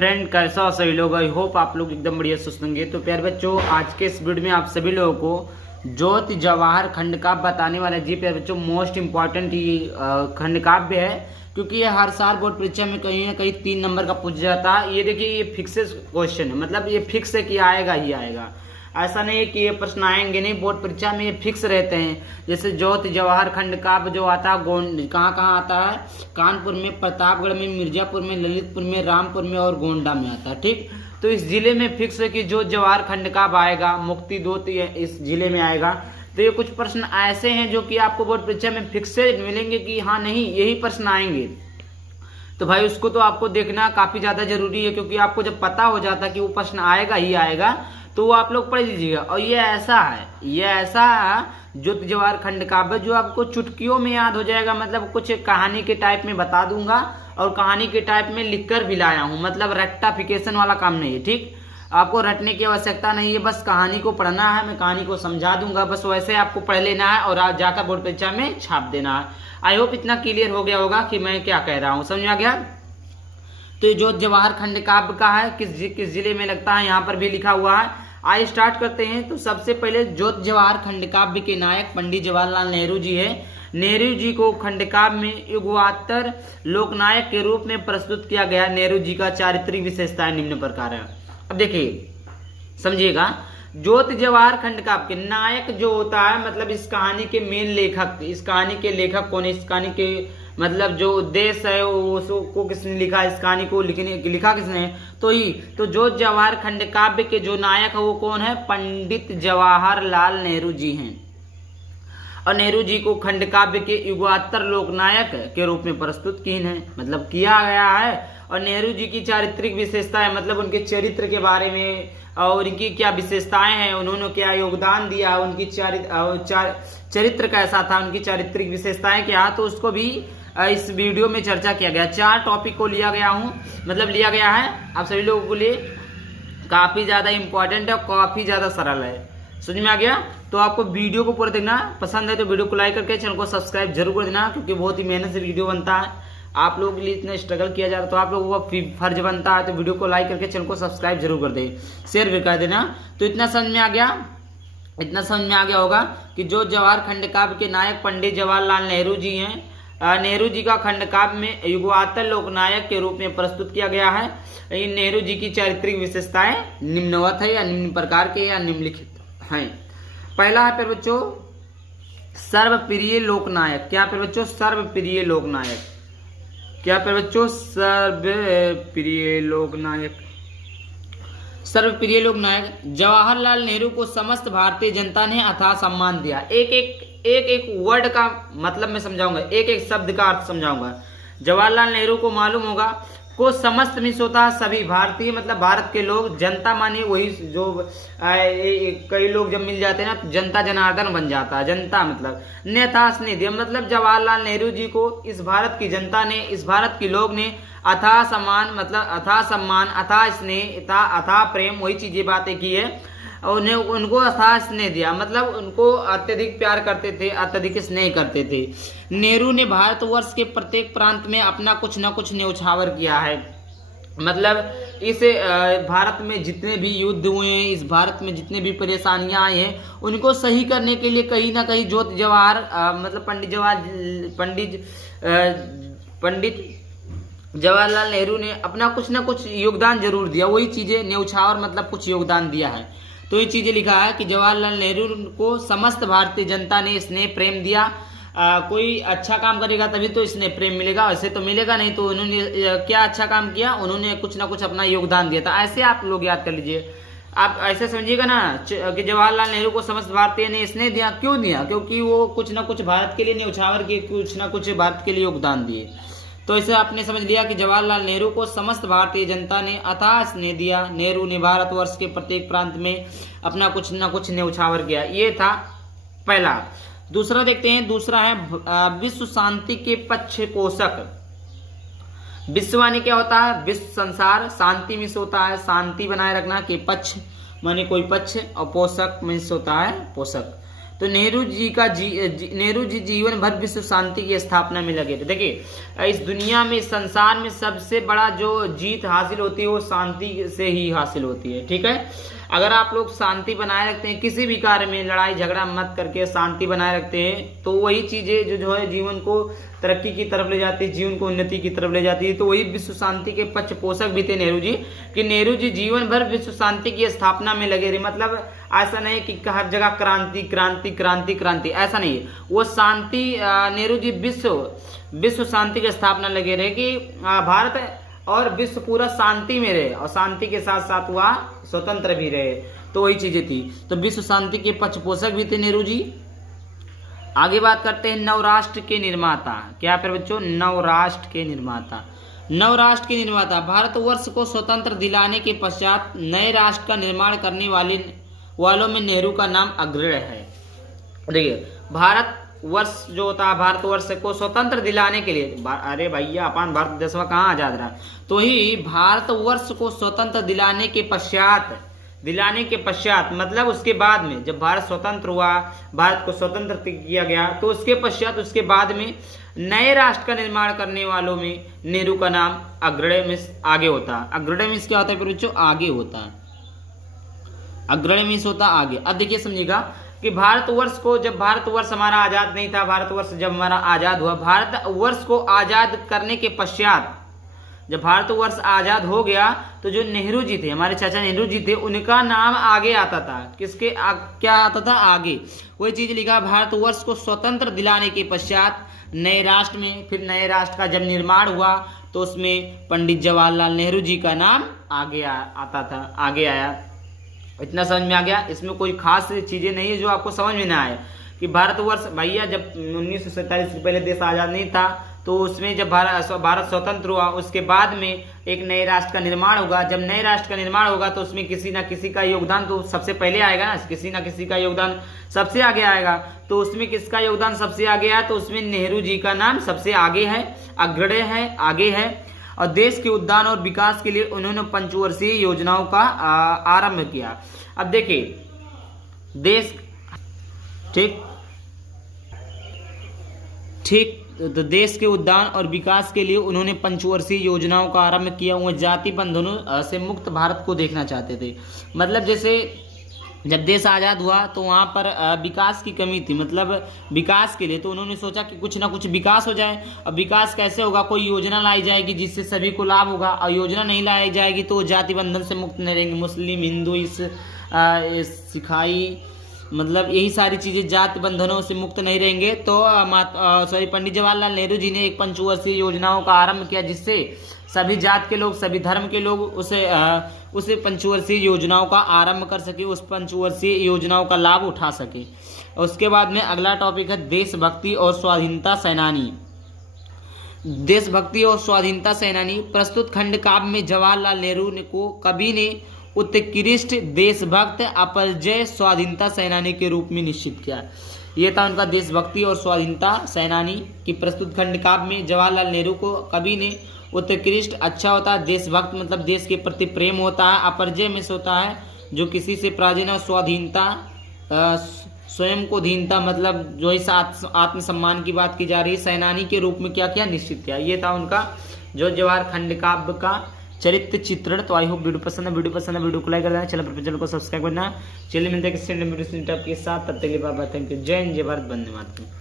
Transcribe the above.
Friend कैसा हो सभी लोग। आई होप आप लोग एकदम बढ़िया सुस्त होंगे। तो प्यारे बच्चों, आज के इस वीडियो में आप सभी लोगों को ज्योति जवाहर खंडकाव्य बताने वाला है। जी प्यारे बच्चों, मोस्ट इंपॉर्टेंट ये खंडकाव्य है, क्योंकि ये हर साल बोर्ड परीक्षा में कहीं ना कहीं 3 नंबर का पूछा जाता है। ये देखिए, ये फिक्स क्वेश्चन है, मतलब ये फिक्स है कि आएगा ही आएगा। ऐसा नहीं है कि ये प्रश्न आएंगे नहीं, बोर्ड परीक्षा में ये फिक्स रहते हैं। जैसे ज्योति जवाहर खंडकाव्य जो आता है कहाँ कहाँ आता है, कानपुर में, प्रतापगढ़ में, मिर्जापुर में, ललितपुर में, रामपुर में और गोंडा में आता है। ठीक, तो इस जिले में फिक्स है कि जो जवाहर खंडकाव्य आएगा, मुक्ति दूत इस जिले में आएगा। तो ये कुछ प्रश्न ऐसे हैं जो कि आपको बोर्ड परीक्षा में फिक्स मिलेंगे कि हाँ नहीं यही प्रश्न आएंगे। तो भाई उसको तो आपको देखना काफी ज्यादा जरूरी है, क्योंकि आपको जब पता हो जाता कि वो प्रश्न आएगा ही आएगा तो वो आप लोग पढ़ लीजिएगा। और ये ऐसा है ज्योति जवाहर खंडकाव्य जो आपको चुटकियों में याद हो जाएगा। मतलब कुछ कहानी के टाइप में बता दूंगा और कहानी के टाइप में लिखकर भी लाया हूँ, मतलब रेक्टाफिकेशन वाला काम नहीं है। ठीक, आपको रटने की आवश्यकता नहीं है, बस कहानी को पढ़ना है, मैं कहानी को समझा दूंगा, बस वैसे आपको पढ़ लेना है और आप जाकर बोर्ड परीक्षा में छाप देना है। आई होप इतना क्लियर हो गया होगा कि मैं क्या कह रहा हूँ, समझ में आ गया। तो ये ज्योति जवाहर खंडकाव्य का है, किस जिले में लगता है यहाँ पर भी लिखा हुआ है। आइए स्टार्ट करते हैं। तो सबसे पहले ज्योति जवाहर खंडकाव्य के नायक पंडित जवाहरलाल नेहरू जी है। नेहरू जी को खंडकाव्य में युगवात्तर लोकनायक के रूप में प्रस्तुत किया गया। नेहरू जी का चारित्रिक विशेषताएं निम्न प्रकार है। अब देखिए समझिएगा, ज्योति जवाहर खंडकाव्य के नायक जो होता है, मतलब इस कहानी के मेन लेखक, इस कहानी के लेखक कौन है, इस कहानी के मतलब जो उद्देश्य है उसको किसने लिखा, इस कहानी को लिखा किसने, तो ज्योति जवाहर खंडकाव्य के जो नायक है वो कौन है, पंडित जवाहरलाल नेहरू जी हैं। और नेहरू जी को खंडकाव्य के युगात्तर लोकनायक के रूप में प्रस्तुत मतलब किया गया है। और नेहरू जी की चारित्रिक विशेषताएं, मतलब उनके चरित्र के बारे में और उनकी क्या विशेषताएं हैं, उन्होंने क्या योगदान दिया, उनकी चरित्र कैसा था, उनकी चारित्रिक विशेषताएं क्या, तो उसको भी इस वीडियो में चर्चा किया गया। 4 टॉपिक को लिया गया है आप सभी लोगों के लिए। काफी ज्यादा इंपॉर्टेंट है और काफी ज्यादा सरल है, समझ में आ गया। तो आपको वीडियो को पूरा देखना, पसंद है तो वीडियो को लाइक करके चैनल को सब्सक्राइब जरूर कर देना, क्योंकि बहुत ही मेहनत से वीडियो बनता है। आप लोगों के लिए इतना स्ट्रगल किया जा रहा है, तो आप लोगों का फर्ज बनता है तो वीडियो को लाइक करके चैनल को सब्सक्राइब जरूर कर दे, शेयर भी कर देना। तो इतना समझ में आ गया होगा कि जो जवाहर खंडकाव्य के नायक पंडित जवाहरलाल नेहरू जी हैं। नेहरू जी का खंडकाव्य में युगवात्तर लोकनायक के रूप में प्रस्तुत किया गया है। इन नेहरू जी की चारित्रिक विशेषताएं निम्नवत है या निम्न प्रकार के या निम्नलिखित हैं। पहला है फिर बच्चों सर्वप्रिय लोकनायक। क्या फिर बच्चों, सर्वप्रिय लोकनायक। क्या फिर बच्चों, सर्वप्रिय लोकनायक। सर्वप्रिय लोकनायक जवाहरलाल नेहरू को समस्त भारतीय जनता ने अथाह सम्मान दिया। एक वर्ड का मतलब मैं समझाऊंगा, एक शब्द का अर्थ समझाऊंगा। जवाहरलाल नेहरू को मालूम होगा, को समस्त मिस होता है सभी भारतीय, मतलब भारत के लोग, जनता मानिए वही जो कई लोग जब मिल जाते हैं ना तो जनता जनार्दन बन जाता है। जनता मतलब ने अथाह स्नेह दिया, मतलब जवाहरलाल नेहरू जी को इस भारत की जनता ने, इस भारत के लोग ने अथाह सम्मान, मतलब अथाह सम्मान, अथाह स्नेह, अथाह प्रेम, वही चीजें बातें की है। उन्हें उनको अथाह स्नेह दिया, मतलब उनको अत्यधिक प्यार करते थे, अत्यधिक स्नेह करते थे। नेहरू ने भारतवर्ष के प्रत्येक प्रांत में अपना कुछ न कुछ न्यौछावर किया है। मतलब इस भारत में जितने भी युद्ध हुए हैं, इस भारत में जितने भी परेशानियां आई हैं, उनको सही करने के लिए कहीं ना कहीं ज्योति जवाहर मतलब पंडित जवाहरलाल नेहरू ने अपना कुछ ना कुछ योगदान जरूर दिया। वही चीजें न्यौछावर मतलब कुछ योगदान दिया है। तो ये चीजें लिखा है कि जवाहरलाल नेहरू को समस्त भारतीय जनता ने स्नेह प्रेम दिया। कोई अच्छा काम करेगा तभी तो स्नेह प्रेम मिलेगा, वैसे तो मिलेगा नहीं। तो उन्होंने क्या अच्छा काम किया, उन्होंने कुछ ना कुछ अपना योगदान दिया था। ऐसे आप लोग याद कर लीजिए, आप ऐसे समझिएगा ना कि जवाहरलाल नेहरू को समस्त भारतीय ने स्नेह दिया। क्यों दिया, क्योंकि वो कुछ ना कुछ भारत के लिए न्यौछावर किए, कुछ ना कुछ भारत के लिए योगदान दिए। तो इसे आपने समझ लिया कि जवाहरलाल नेहरू को समस्त भारतीय जनता ने अथाह स्नेह दिया। नेहरू ने भारतवर्ष के प्रत्येक प्रांत में अपना कुछ न कुछ न्यौछावर किया। ये था पहला। दूसरा देखते हैं, दूसरा है विश्व शांति के पक्ष पोषक। विश्व माने क्या होता है, विश्व संसार, शांति मिस होता है शांति बनाए रखना, के पक्ष माने कोई पक्ष, और पोषक मिस होता है पोषक। तो नेहरू जी जीवन भर विश्व शांति की स्थापना में लगे थे। देखिए इस दुनिया में, इस संसार में सबसे बड़ा जो जीत हासिल होती है वो शांति से ही हासिल होती है। ठीक है, अगर आप लोग शांति बनाए रखते हैं, किसी भी कार्य में लड़ाई झगड़ा मत करके शांति बनाए रखते हैं, तो वही चीजें जो है जीवन को तरक्की की तरफ ले जाती है, जीवन को उन्नति की तरफ ले जाती है। तो वही विश्व शांति के पक्ष पोषक भी थे नेहरू जी, कि नेहरू जी जीवन भर विश्व शांति की स्थापना में लगे रहे। मतलब ऐसा नहीं कि हर जगह क्रांति क्रांति क्रांति क्रांति, ऐसा नहीं है। वो शांति, नेहरू जी विश्व शांति की स्थापना लगे रहे कि भारत और विश्व पूरा शांति में रहे, और शांति के साथ साथ वह स्वतंत्र भी रहे। तो वही चीजें थी। तो विश्व शांति के पक्ष पोषक भी थे नेहरू जी। आगे बात करते हैं नवराष्ट्र के निर्माता। क्या फिर बच्चों? नवराष्ट्र के निर्माता। नवराष्ट्र के निर्माता भारतवर्ष को स्वतंत्र दिलाने के पश्चात नए राष्ट्र का निर्माण करने वालों में नेहरू का नाम अग्रणी है। देखिए भारतवर्ष जो होता है, भारतवर्ष को स्वतंत्र दिलाने के लिए, अरे भैया अपन भारत देश में कहाँ आजाद रहा, तो ही भारतवर्ष को स्वतंत्र दिलाने के पश्चात मतलब उसके बाद में, जब भारत स्वतंत्र हुआ, भारत को स्वतंत्र किया गया, तो उसके पश्चात उसके बाद में नए राष्ट्र का निर्माण करने वालों में नेहरू का नाम अग्रणी मीन्स आगे होता है। अग्रणी मीन्स क्या होता है फिर बच्चों? आगे होता है। अग्रणी मीन्स होता है आगे। अब देखिए समझिएगा कि भारतवर्ष को, जब भारतवर्ष हमारा आजाद नहीं था, भारतवर्ष जब हमारा आजाद हुआ, भारतवर्ष को आजाद करने के पश्चात जब भारतवर्ष आजाद हो गया, तो जो नेहरू जी थे, हमारे चाचा नेहरू जी थे, उनका नाम आगे आता था। किसके क्या आता था? आगे। वही चीज लिखा, भारतवर्ष को स्वतंत्र दिलाने के पश्चात नए राष्ट्र में, फिर नए राष्ट्र का जब निर्माण हुआ तो उसमें पंडित जवाहरलाल नेहरू जी का नाम आगे आता था, आगे आया। इतना समझ में आ गया? इसमें कोई खास चीजें नहीं है जो आपको समझ में ना आए कि भारतवर्ष, भैया जब 1947 से पहले देश आजाद नहीं था, तो उसमें जब भारत स्वतंत्र हुआ, उसके बाद में एक नए राष्ट्र का निर्माण होगा। जब नए राष्ट्र का निर्माण होगा तो उसमें किसी ना किसी का योगदान तो सबसे पहले आएगा ना, किसी ना किसी का योगदान सबसे आगे आएगा। तो उसमें किसका योगदान सबसे आगे आया? तो उसमें नेहरू जी का नाम सबसे आगे है, अग्रणी है, आगे है। और देश के उद्यान और विकास के लिए उन्होंने पंचवर्षीय योजनाओं का आरंभ किया। अब देखिए देश, ठीक, तो देश के उद्यान और विकास के लिए उन्होंने पंचवर्षीय योजनाओं का आरंभ किया। वो जाति बंधनों से मुक्त भारत को देखना चाहते थे। मतलब जैसे जब देश आज़ाद हुआ तो वहाँ पर विकास की कमी थी, मतलब विकास के लिए, तो उन्होंने सोचा कि कुछ ना कुछ विकास हो जाए। अब विकास कैसे होगा? कोई योजना लाई जाएगी जिससे सभी को लाभ होगा, और योजना नहीं लाई जाएगी तो जाति बंधन से मुक्त नहीं रहेंगे। मुस्लिम, हिंदू, सिखाई, मतलब यही सारी चीजें जाति बंधनों से मुक्त नहीं रहेंगे। तो पंडित जवाहरलाल नेहरू जी ने एक पंचवर्षीय योजनाओं का आरंभ किया, जिससे सभी जात के लोग, सभी धर्म के लोग उसे पंचवर्षीय योजनाओं का आरंभ कर सके, उस पंचवर्षीय योजनाओं का लाभ उठा सके। उसके बाद में अगला टॉपिक है देशभक्ति और स्वाधीनता सेनानी। देशभक्ति और स्वाधीनता सेनानी। प्रस्तुत खंड काव्य में जवाहरलाल नेहरू को कवि ने उत्कृष्ट देशभक्त, अपरजय, स्वाधीनता सेनानी के रूप में निश्चित किया। ये था उनका देशभक्ति और स्वाधीनता सेनानी की प्रस्तुत खंड काव्य में जवाहरलाल नेहरू को कवि ने उत्कृष्ट, अच्छा होता है, देशभक्त मतलब देश के प्रति प्रेम होता है, अपरजय में होता है जो किसी से पराजय न, स्वाधीनता स्वयं को धीनता मतलब जो इस आत्मसम्मान की बात की जा रही है, सेनानी के रूप में क्या किया? निश्चित किया। ये था उनका जो जवाहर खंड काव्य का चरित्र चित्रण। तो आई होप वीडियो पसंद है, वीडियो को लाइक कर देना, चैनल को सब्सक्राइब करना। चलिए मिलते हैं किसी वीडियो के साथ, तब तक के लिए बाय बाय, थैंक यू, जय हिंद, जय भारत, वंदे मातरम।